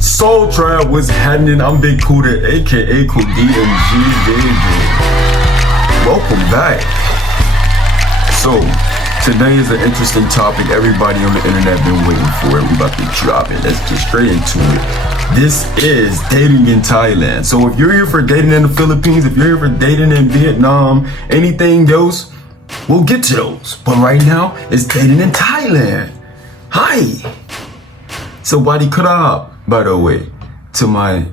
Soul Tribe, what's happening? I'm Big Cooldmg, aka Cooldmg, baby. Welcome back. So, today is an interesting topic everybody on the internet been waiting for. We about to drop it. Let's get straight into it. This is dating in Thailand. So if you're here for dating in the Philippines, if you're here for dating in Vietnam, anything else, we'll get to those. But right now, it's dating in Thailand. Hi. So Wadi Krab, by the way, to my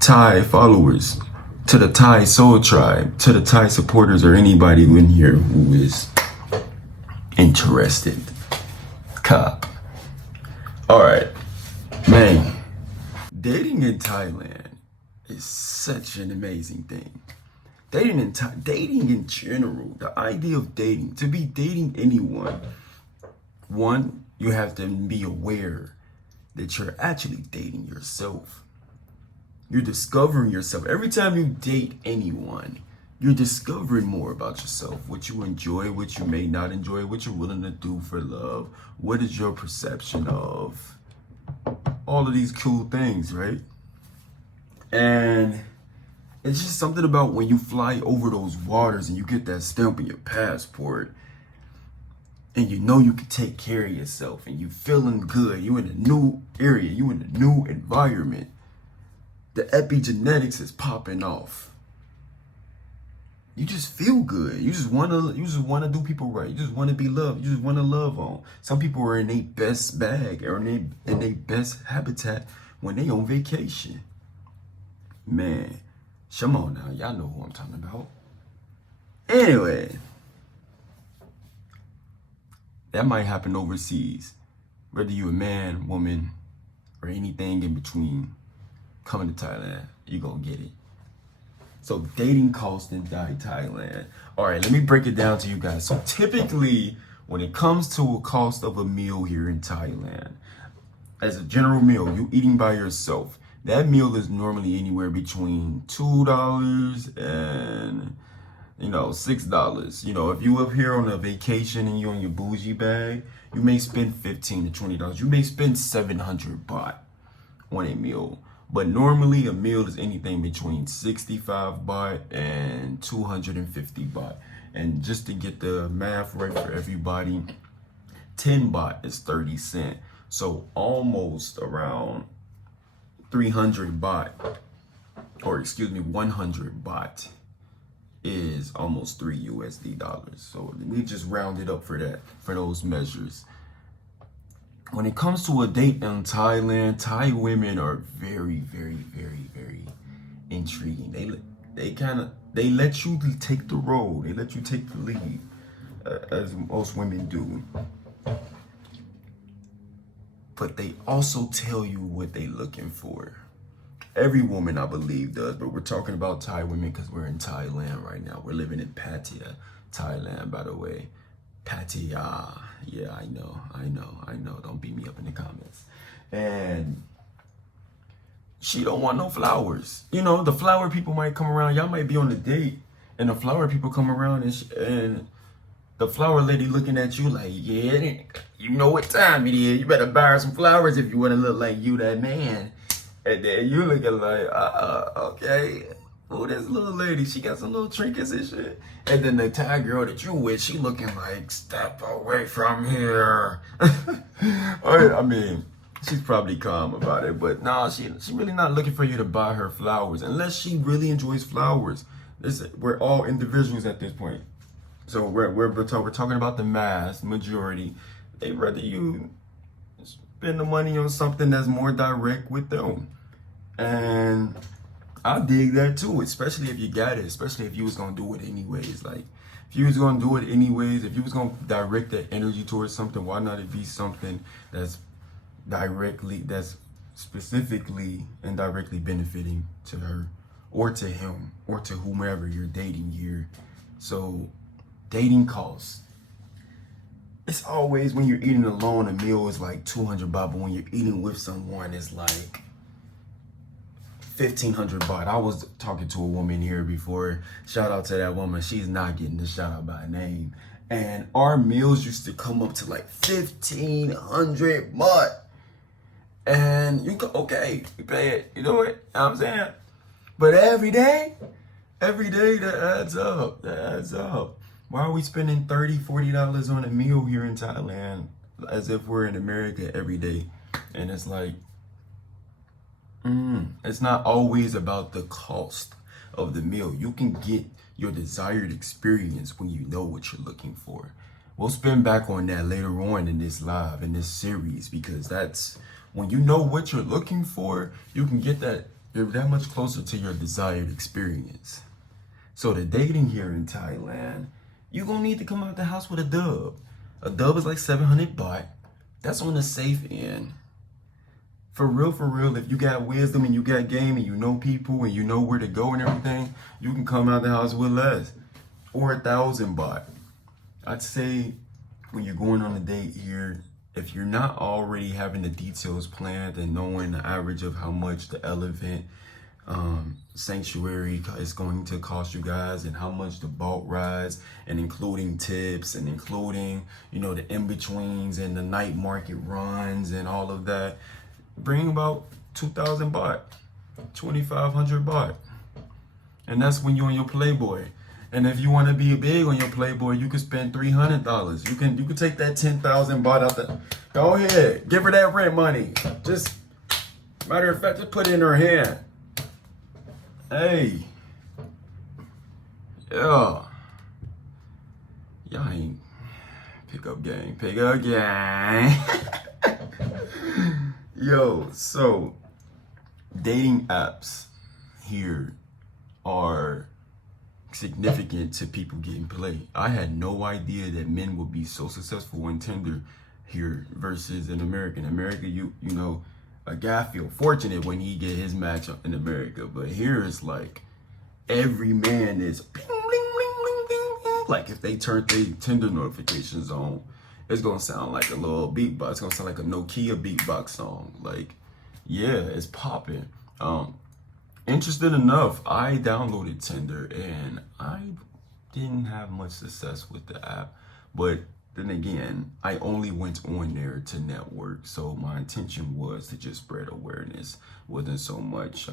Thai followers, to the Thai Soul Tribe, to the Thai supporters, or anybody in here who is interested. Cop. Alright. Man, dating in Thailand is such an amazing thing. Dating in general, the idea of dating, to be dating anyone, one, you have to be aware that you're actually dating yourself. You're discovering yourself. Every time you date anyone, you're discovering more about yourself, what you enjoy, what you may not enjoy, what you're willing to do for love, what is your perception of all of these cool things, right? And it's just something about when you fly over those waters and you get that stamp in your passport and you know you can take care of yourself and you feeling good, you in a new area, you in a new environment, the epigenetics is popping off. You just feel good. You just wanna do people right. You just wanna be loved. You just wanna love on. Some people are in their best bag or in their best habitat when they on vacation. Man, come on now, y'all know who I'm talking about. Anyway, that might happen overseas. Whether you a man, woman, or anything in between, coming to Thailand, you gonna get it. So dating costs in Thailand. All right, let me break it down to you guys. So typically, when it comes to a cost of a meal here in Thailand, as a general meal, you eating by yourself, that meal is normally anywhere between $2 and $6. If you up here on a vacation and you on your bougie bag, you may spend $15 to $20. You may spend 700 baht on a meal. But normally a meal is anything between 65 baht and 250 baht. And just to get the math right for everybody, 10 baht is 30 cents. So almost around 300 baht, or excuse me, 100 baht is almost $3 USD. So we just rounded up for that, for those measures. When it comes to a date in Thailand, Thai women are very, very, very, very intriguing. They let you take the road. They let you take the lead, as most women do. But they also tell you what they looking for. Every woman, I believe, does. But we're talking about Thai women because we're in Thailand right now. We're living in Pattaya, Thailand, by the way. Pattaya. Yeah, I know. Don't beat me up in the comments. And she don't want no flowers. The flower people might come around. Y'all might be on a date, and the flower people come around, and the flower lady looking at you like, yeah, you know what time it is. You better buy her some flowers if you want to look like you that man. And then you looking like, okay. Oh, this little lady, she got some little trinkets and shit. And then the Thai girl that you with, she looking like, step away from here. I mean, she's probably calm about it, but no, she really not looking for you to buy her flowers unless she really enjoys flowers. We're all individuals at this point. So we're talking about the mass majority. They rather you spend the money on something that's more direct with them. And I dig that too, especially if you got it, especially if you was gonna do it anyways. Like, if you was gonna do it anyways, if you was gonna direct that energy towards something, why not it be something that's specifically and directly benefiting to her or to him or to whomever you're dating here. So dating costs. It's always when you're eating alone, a meal is like 200 baht, but when you're eating with someone, it's like 1,500 baht. I was talking to a woman here before. Shout out to that woman. She's not getting the shout out by name. And our meals used to come up to like 1,500 baht. And you go, okay, you pay it, you do it, you know what I'm saying? But every day, that adds up, Why are we spending $30, $40 on a meal here in Thailand as if we're in America every day? And it's like, it's not always about the cost of the meal. You can get your desired experience when you know what you're looking for. We'll spin back on that later on in this live, in this series, because that's when you know what you're looking for, you can get that, you're that much closer to your desired experience. So the dating here in Thailand, you're gonna need to come out the house with a dub. A dub is like 700 baht. That's on the safe end. For real, if you got wisdom and you got game and you know people and you know where to go and everything, you can come out the house with less. Or 1,000 baht. I'd say when you're going on a date here, if you're not already having the details planned and knowing the average of how much the elephant sanctuary is going to cost you guys and how much the boat rides and including tips and including, you know, the in-betweens and the night market runs and all of that, bring about 2,000 baht, 2,500 baht. And that's when you're on your Playboy. And if you want to be big on your Playboy, you can spend $300. You can take that 10,000 baht out there. Go ahead, give her that rent money. Just, matter of fact, just put it in her hand. Hey, yeah, y'all ain't pick up gang. Yo, so dating apps here are significant to people getting played. I had no idea that men would be so successful on Tinder here versus in America. In America, you know, a guy feel fortunate when he get his match in America, but here it's like every man is bling, bling, bling, bling, bling, bling. Like if they turn their Tinder notifications on, it's gonna sound like a little beatbox. It's gonna sound like a Nokia beatbox song. Like, yeah, it's popping. Interesting enough, I downloaded Tinder and I didn't have much success with the app, but then again, I only went on there to network. So my intention was to just spread awareness, wasn't so much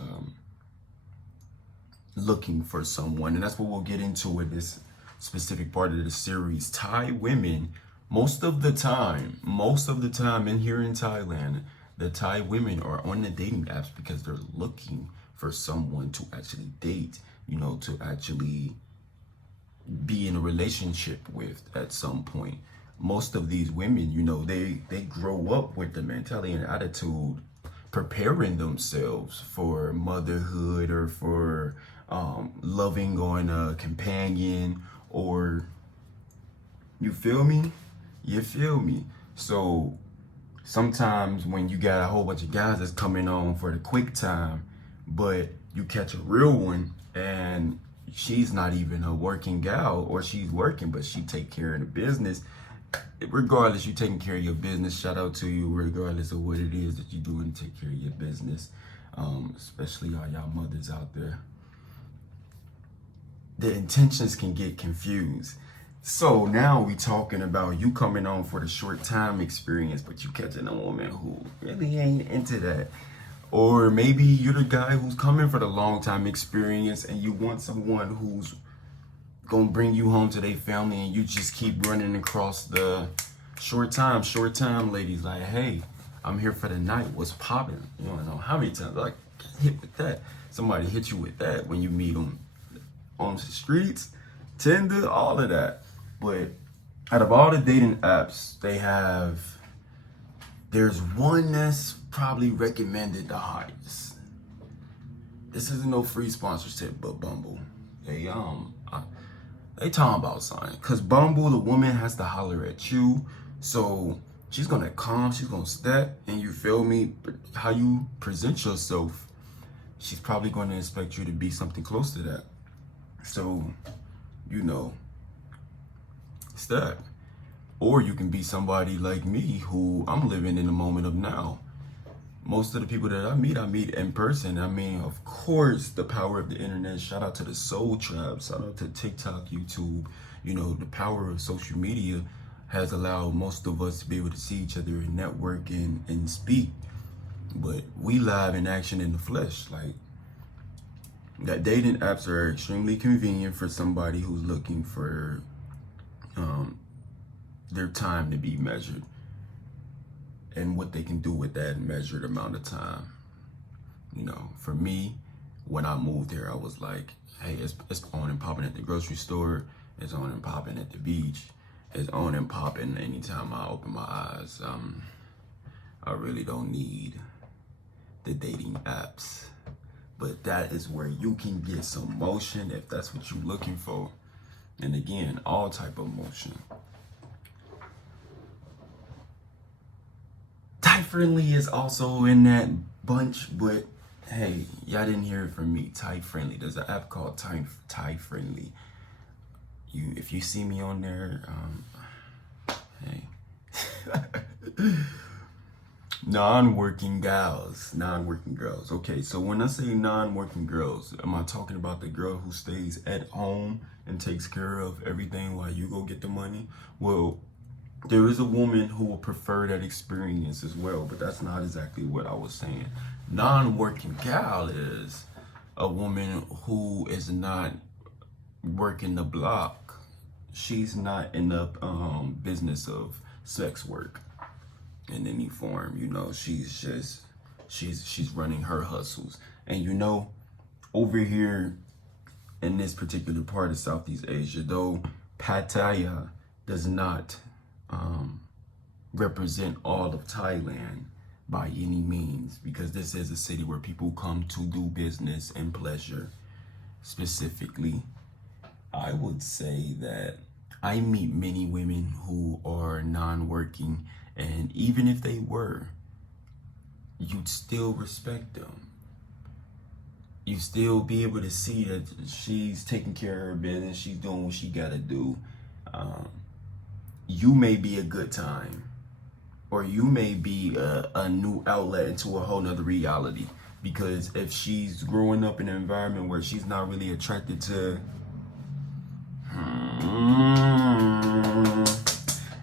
looking for someone. And that's what we'll get into with this specific part of the series. Thai women, most of the time in here in Thailand, the Thai women are on the dating apps because they're looking for someone to actually date, you know, to actually be in a relationship with at some point. Most of these women, you know, they grow up with the mentality and attitude preparing themselves for motherhood or for loving on a companion, or you feel me? So sometimes when you got a whole bunch of guys that's coming on for the quick time, but you catch a real one and she's not even a working gal, or she's working but she take care of the business. Regardless, you taking care of your business, shout out to you regardless of what it is that you're doing to take care of your business, especially all y'all mothers out there. The intentions can get confused. So now we talking about you coming on for the short time experience, but you catching a woman who really ain't into that. Or maybe you're the guy who's coming for the long time experience and you want someone who's gonna bring you home to their family, and you just keep running across the short time ladies like, hey, I'm here for the night, what's popping? You don't know how many times I get hit with that. Somebody hit you with that when you meet them on the streets, Tinder, all of that. But out of all the dating apps there's one that's probably recommended the highest. This isn't no free sponsorship, but Bumble. They talking about something. Cause Bumble, the woman has to holler at you. So she's gonna come, she's gonna step, and you feel me? How you present yourself, she's probably gonna expect you to be something close to that. So, you know, step. Or you can be somebody like me who I'm living in the moment of now. Most of the people that I meet in person. I mean, of course, the power of the internet. Shout out to the Soul Tribe. Shout out to TikTok, YouTube. You know, the power of social media has allowed most of us to be able to see each other and network and speak. But we live in action in the flesh. Like, that dating apps are extremely convenient for somebody who's looking for their time to be measured and what they can do with that measured amount of time. You know, for me, when I moved here, I was like, hey, it's on and popping at the grocery store. It's on and popping at the beach. It's on and popping anytime I open my eyes. I really don't need the dating apps. But that is where you can get some motion if that's what you're looking for. And again, all type of motion. Thai friendly is also in that bunch, but hey, y'all didn't hear it from me. Thai friendly. There's an app called Thai friendly. If you see me on there, hey. Non-working girls. Okay, so when I say non-working girls, am I talking about the girl who stays at home and takes care of everything while you go get the money? Well, there is a woman who will prefer that experience as well, but that's not exactly what I was saying. Non-working gal is a woman who is not working the block. She's not in the business of sex work in any form. You know, she's running her hustles. And you know, over here in this particular part of Southeast Asia, though Pattaya does not represent all of Thailand by any means, because this is a city where people come to do business and pleasure. Specifically, I would say that I meet many women who are non-working, and even if they were, you'd still respect them. You still be able to see that she's taking care of her business, she's doing what she gotta do. You may be a good time, or you may be a new outlet into a whole nother reality. Because if she's growing up in an environment where she's not really attracted to,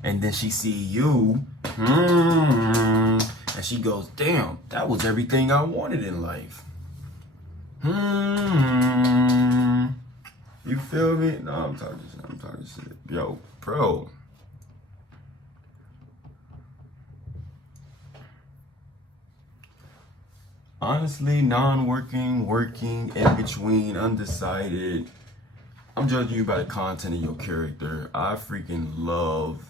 and then she see you, and she goes, damn, that was everything I wanted in life. You feel me? No, I'm talking shit. Yo, bro. Honestly, non-working, working, in between, undecided. I'm judging you by the content of your character. I freaking love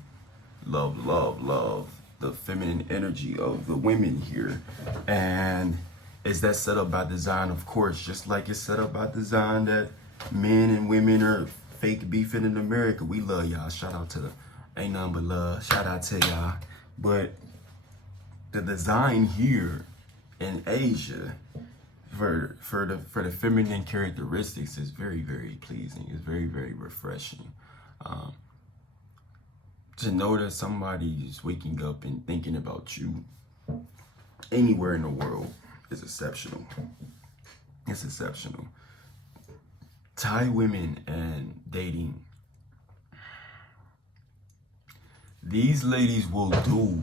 the feminine energy of the women here. And is that set up by design? Of course, just like it's set up by design that men and women are fake beefing in America. We love y'all. Shout out to the ain't nothing but love. Shout out to y'all. But the design here in Asia for the feminine characteristics is very, very pleasing. It's very, very refreshing. To know that somebody is waking up and thinking about you anywhere in the world is exceptional. It's exceptional. Thai women and dating. These ladies will do.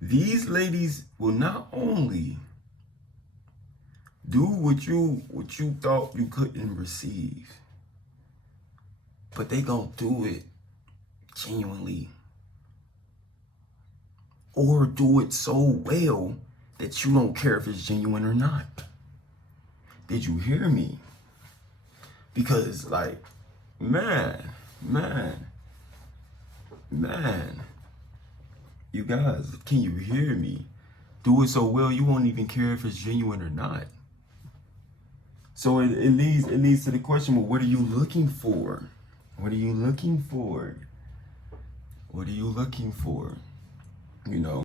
These ladies will not only do what you thought you couldn't receive, but they gonna do it genuinely, or do it so well that you don't care if it's genuine or not. Did you hear me? Because like, man, you guys, can you hear me? Do it so well you won't even care if it's genuine or not. So it leads to the question, well, what are you looking for? What are you looking for? What are you looking for? You know?